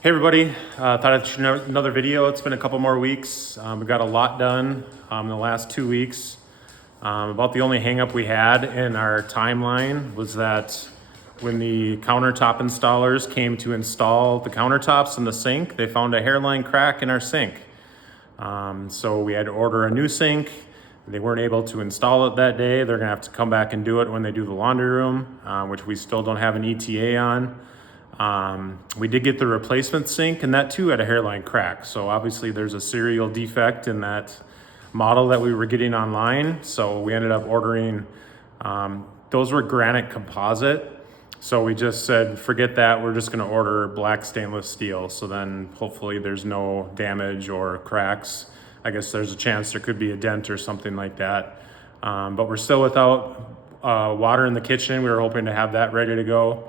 Hey everybody, thought I'd shoot another video. It's been a couple more weeks. We got a lot done in the last 2 weeks. About the only hang up we had in our timeline was that when the countertop installers came to install the countertops in the sink, they found a hairline crack in our sink. So we had to order a new sink. They weren't able to install it that day. They're gonna have to come back and do it when they do the laundry room, which we still don't have an ETA on. We did get the replacement sink, and that too had a hairline crack. So obviously there's a serial defect in that model that we were getting online. So we ended up ordering, those were granite composite. So we just said, forget that, we're just gonna order black stainless steel. So then hopefully there's no damage or cracks. I guess there's a chance there could be a dent or something like that. But we're still without water in the kitchen. We were hoping to have that ready to go.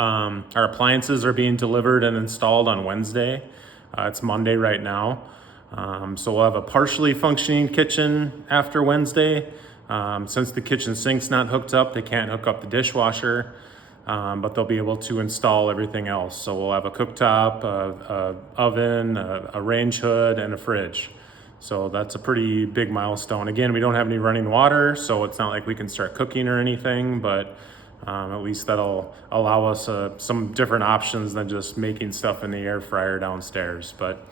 Our appliances are being delivered and installed on Wednesday. It's Monday right now. So we'll have a partially functioning kitchen after Wednesday. Since the kitchen sink's not hooked up, they can't hook up the dishwasher, but they'll be able to install everything else. So we'll have a cooktop, a oven, a range hood, and a fridge. So that's a pretty big milestone. Again, we don't have any running water, so it's not like we can start cooking or anything, but at least that'll allow us some different options than just making stuff in the air fryer downstairs. But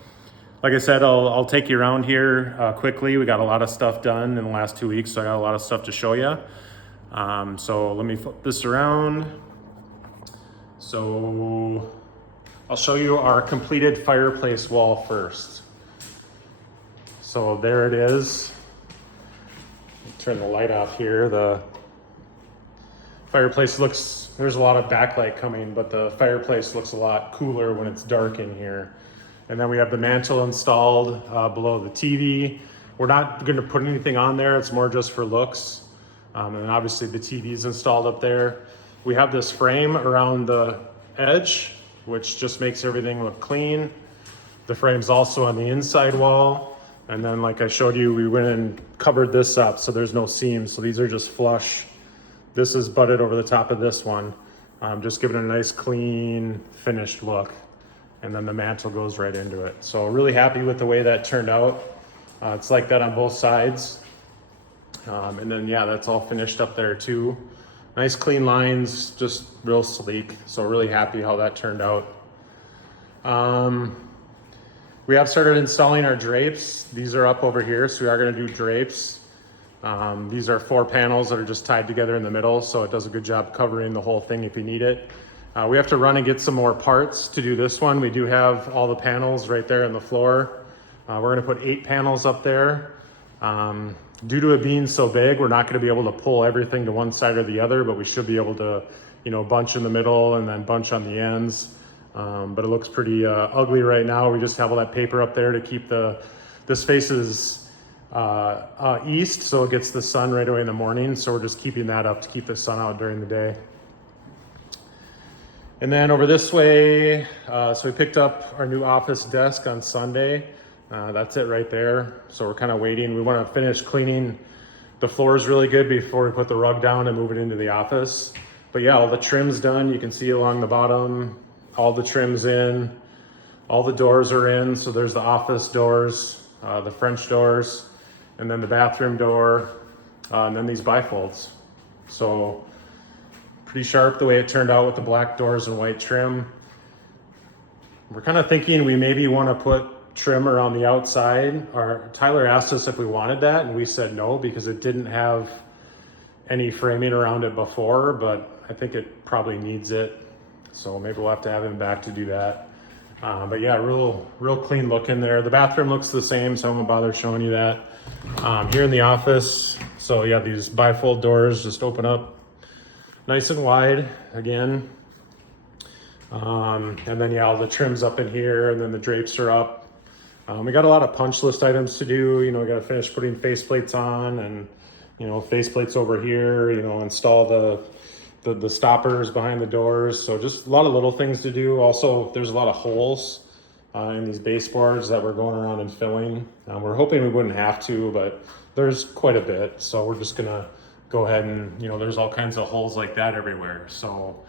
like I said, I'll take you around here quickly. We got a lot of stuff done in the last 2 weeks, so I got a lot of stuff to show you. So let me flip this around. So I'll show you our completed fireplace wall first. So there it is. Turn the light off here. The fireplace looks, there's a lot of backlight coming, but the fireplace looks a lot cooler when it's dark in here. And then we have the mantle installed below the TV. We're not going to put anything on there. It's more just for looks. And then obviously the TV is installed up there. We have this frame around the edge, which just makes everything look clean. The frame's also on the inside wall. And then like I showed you, we went and covered this up so there's no seams. So these are just flush. This is butted over the top of this one, just giving it a nice clean finished look. And then the mantle goes right into it. So really happy with the way that turned out. It's like that on both sides. And then yeah, that's all finished up there too. Nice clean lines, just real sleek. So really happy how that turned out. We have started installing our drapes. These are up over here, so we are gonna do drapes. These are 4 panels that are just tied together in the middle, so it does a good job covering the whole thing if you need it. We have to run and get some more parts to do this one. We do have all the panels right there on the floor. We're gonna put 8 panels up there. Due to it being so big, we're not gonna be able to pull everything to one side or the other, but we should be able to, bunch in the middle and then bunch on the ends. But it looks pretty ugly right now. We just have all that paper up there to keep this faces east, so it gets the sun right away in the morning. So we're just keeping that up to keep the sun out during the day. And then over this way, so we picked up our new office desk on Sunday. That's it right there. So we're kind of waiting. We want to finish cleaning the floors really good before we put the rug down and move it into the office. But yeah, all the trim's done. You can see along the bottom, all the trim's in, all the doors are in. So there's the office doors, the French doors, and then the bathroom door, and then these bifolds. So pretty sharp the way it turned out with the black doors and white trim. We're kind of thinking we maybe want to put trim around the outside. Tyler asked us if we wanted that, and we said no because it didn't have any framing around it before, but I think it probably needs it. So maybe we'll have to have him back to do that. But yeah, real clean look in there. The bathroom looks the same, so I won't bother showing you that. Here in the office, so yeah, these bifold doors just open up nice and wide again. And then yeah, all the trim's up in here, and then the drapes are up. We got a lot of punch list items to do. We got to finish putting faceplates on, and faceplates over here. Install the stoppers behind the doors. So just a lot of little things to do. Also, there's a lot of holes in these baseboards that we're going around and filling. We're hoping we wouldn't have to, but there's quite a bit. So we're just gonna go ahead and, there's all kinds of holes like that everywhere. So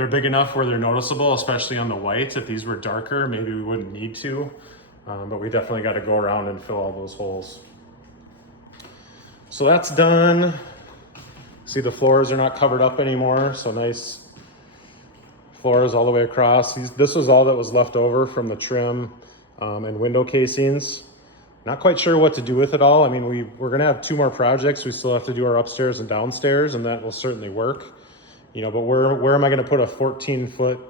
they're big enough where they're noticeable, especially on the whites. If these were darker, maybe we wouldn't need to, but we definitely got to go around and fill all those holes. So that's done. See, the floors are not covered up anymore, so nice floors all the way across. This was all that was left over from the trim and window casings. Not quite sure what to do with it all. I mean, we're gonna have 2 more projects. We still have to do our upstairs and downstairs, and that will certainly work. You know, but where am I gonna put a 14-foot,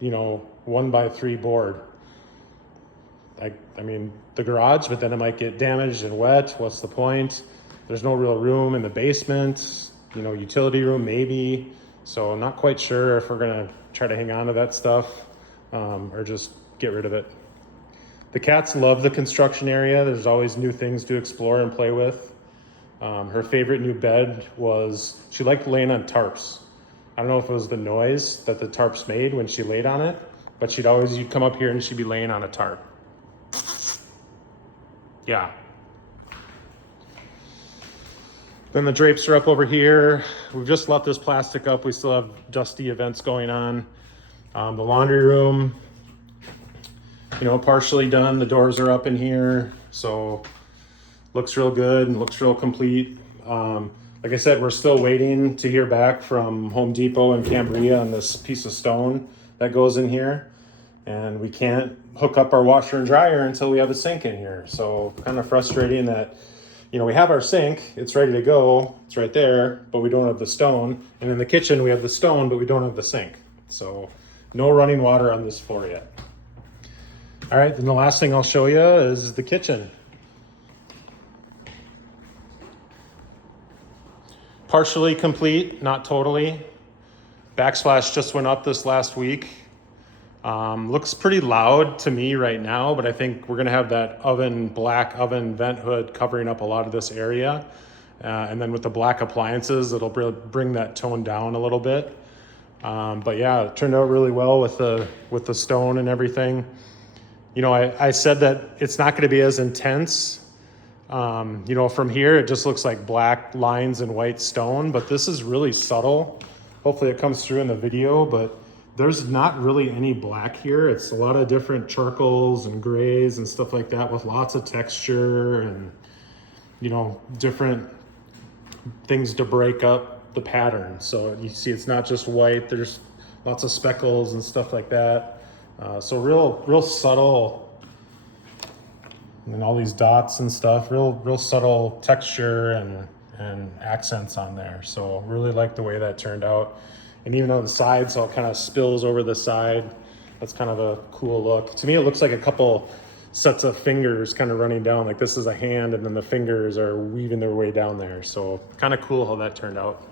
you know, 1x3 board? I mean, the garage, but then it might get damaged and wet. What's the point? There's no real room in the basement. You know, utility room maybe. So I'm not quite sure if we're gonna try to hang on to that stuff or just get rid of it. The cats love the construction area. There's always new things to explore and play with. Her favorite new bed was, she liked laying on tarps. I don't know if it was the noise that the tarps made when she laid on it, but you'd come up here and she'd be laying on a tarp. Yeah. Then the drapes are up over here. We've just left this plastic up. We still have dusty events going on. The laundry room, you know, partially done. The doors are up in here, so looks real good and looks real complete. Like I said, we're still waiting to hear back from Home Depot and Cambria on this piece of stone that goes in here, and we can't hook up our washer and dryer until we have a sink in here. So kind of frustrating that, you know, we have our sink, it's ready to go, it's right there, but we don't have the stone. And in the kitchen we have the stone, but we don't have the sink. So no running water on this floor yet. All right, then the last thing I'll show you is the kitchen. Partially complete, not totally. Backsplash just went up this last week. Looks pretty loud to me right now, but I think we're gonna have that black oven vent hood covering up a lot of this area. And then with the black appliances, it'll bring that tone down a little bit. But yeah, it turned out really well with the stone and everything. You know, I said that it's not gonna be as intense. You know, from here, it just looks like black lines and white stone, but this is really subtle. Hopefully it comes through in the video, but there's not really any black here. It's a lot of different charcoals and grays and stuff like that with lots of texture and, you know, different things to break up the pattern. So you see it's not just white, there's lots of speckles and stuff like that. So real subtle, and all these dots and stuff, real subtle texture and accents on there. So really like the way that turned out. And even though the sides all kind of spills over the side, that's kind of a cool look. To me, it looks like a couple sets of fingers kind of running down, like this is a hand and then the fingers are weaving their way down there. So kind of cool how that turned out.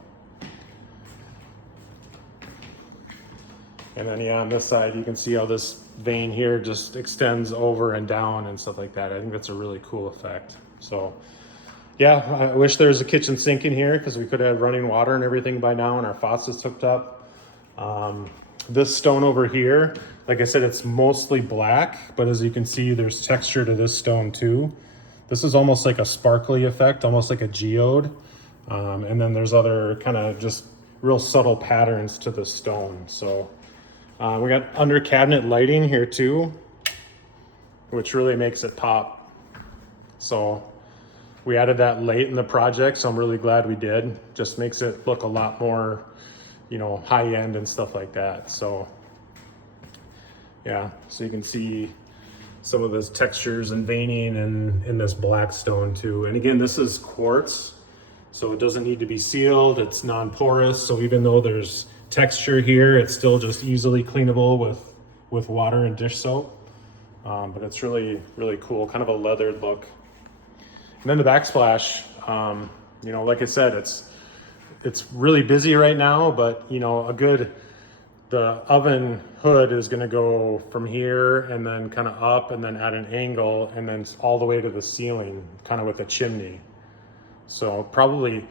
And then yeah, on this side, you can see how this vein here just extends over and down and stuff like that. I think that's a really cool effect. So yeah, I wish there was a kitchen sink in here because we could have running water and everything by now and our faucets hooked up. This stone over here, like I said, it's mostly black, but as you can see, there's texture to this stone too. This is almost like a sparkly effect, almost like a geode. And then there's other kind of just real subtle patterns to the stone. So we got under cabinet lighting here too, which really makes it pop. So we added that late in the project, so I'm really glad we did. Just makes it look a lot more, you know, high end and stuff like that. So yeah, so you can see some of those textures and veining and in this black stone too. And again, this is quartz, so it doesn't need to be sealed. It's non-porous, so even though there's texture here, it's still just easily cleanable with water and dish soap. But it's really cool, kind of a leathered look. And then the backsplash, you know, like I said, it's really busy right now, but you know, the oven hood is gonna go from here and then kind of up and then at an angle and then all the way to the ceiling, kind of with a chimney. So probably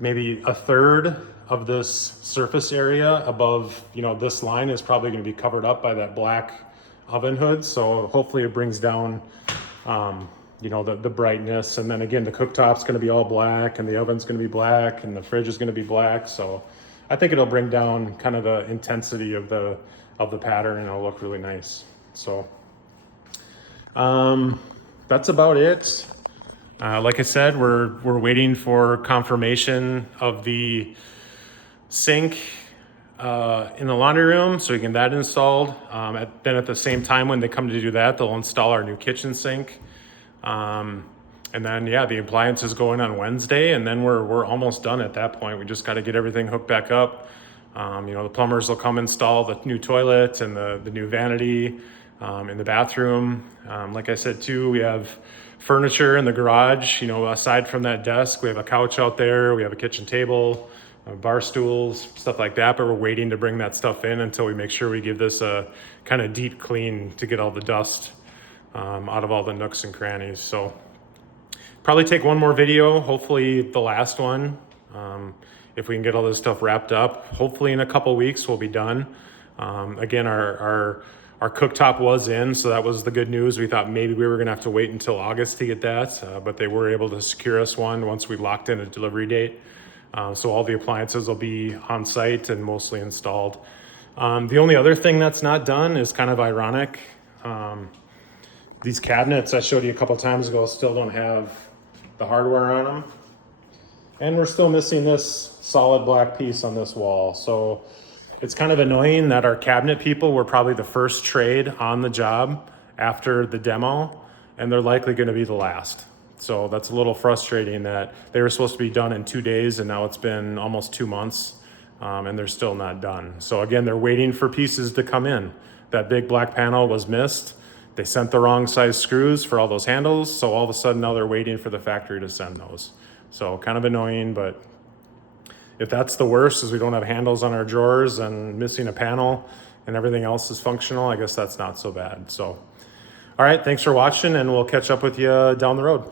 maybe a third of this surface area above, you know, this line is probably gonna be covered up by that black oven hood. So hopefully it brings down, you know, the brightness. And then again, the cooktop's gonna be all black and the oven's gonna be black and the fridge is gonna be black. So I think it'll bring down kind of the intensity of the pattern, and it'll look really nice. So that's about it. Like I said, we're waiting for confirmation of the sink in the laundry room, so we can get that installed. Then at the same time, when they come to do that, they'll install our new kitchen sink. And then, yeah, the appliances go in on Wednesday, and then we're almost done at that point. We just got to get everything hooked back up. The plumbers will come install the new toilet and the new vanity in the bathroom. Like I said, too, we have furniture in the garage. Aside from that desk, we have a couch out there. We have a kitchen table, bar stools, stuff like that. But we're waiting to bring that stuff in until we make sure we give this a kind of deep clean to get all the dust out of all the nooks and crannies. So probably take one more video, hopefully the last one. If we can get all this stuff wrapped up, hopefully in a couple weeks we'll be done. Again, our cooktop was in, so that was the good news. We thought maybe we were gonna have to wait until August to get that, but they were able to secure us one once we locked in a delivery date. So all the appliances will be on site and mostly installed. The only other thing that's not done is kind of ironic. These cabinets I showed you a couple times ago still don't have the hardware on them. And we're still missing this solid black piece on this wall. So it's kind of annoying that our cabinet people were probably the first trade on the job after the demo, and they're likely going to be the last. So that's a little frustrating that they were supposed to be done in 2 days, and now it's been almost 2 months, and they're still not done. So again, they're waiting for pieces to come in. That big black panel was missed. They sent the wrong size screws for all those handles, so all of a sudden now they're waiting for the factory to send those. So kind of annoying, but if that's the worst, is we don't have handles on our drawers and missing a panel and everything else is functional, I guess that's not so bad. So, all right, thanks for watching, and we'll catch up with you down the road.